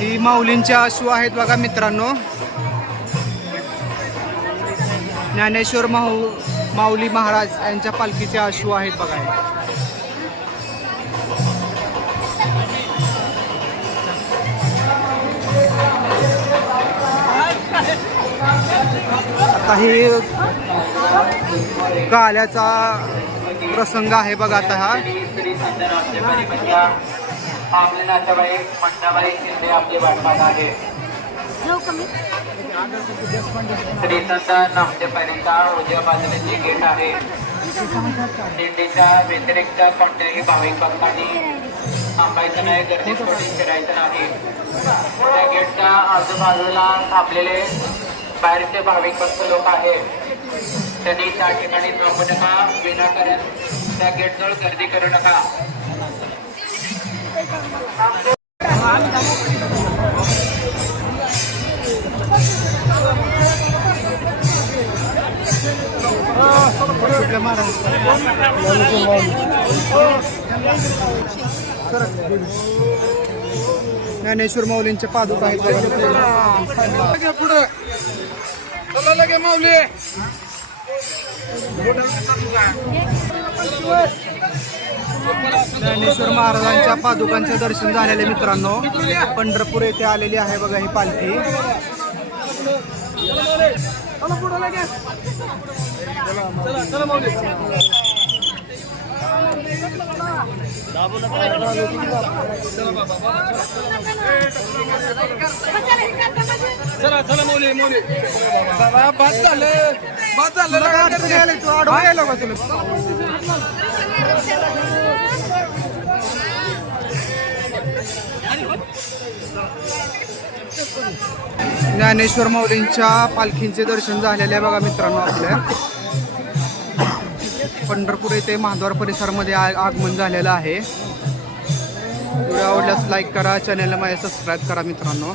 ही माऊलींच्या अश्व आहेत बघा मित्रांनो. ज्ञानेश्वर माऊली महाराज यांच्या पालखीचे अश्व आहेत बघा. आता ही काल्याचा प्रसंग आहे बघा. आता हा आपले नातेवाईक मंडाबाई शिंदे आपली वाटपात आहे. श्री संत नामदेवपारीचा उजव्या बाजूने जे गेट आहे दिंडीच्या व्यतिरिक्त कोणत्याही भाविक भक्तांनी थांबायचं नाही, गर्दीपोटी फिरायचं नाही. त्या गेटच्या आजूबाजूला थांबलेले बाहेरचे भाविक भक्त लोक आहेत, त्यांनी त्या ठिकाणी थांबू नका. विनाकारण त्या गेटजवळ गर्दी करू नका. ज्ञानेश्वर माऊलींचे पादुका आहेत. ज्ञानेश्वर महाराजांच्या पादुकांचे दर्शन झालेले मित्रांनो. पंढरपूर येथे आलेली आहे बघा ही पालखी. चला चला मौली मौली बाद झालं ज्ञानेश्वर माऊलींच्या पालखींचे दर्शन झालेले आहे बघा मित्रांनो. आपल्या पंढरपूर येथे महाद्वार परिसरामध्ये आगमन झालेलं आहे. व्हिडिओ आवडल्यास लाईक करा, चॅनलला माझ्या सबस्क्राईब करा मित्रांनो.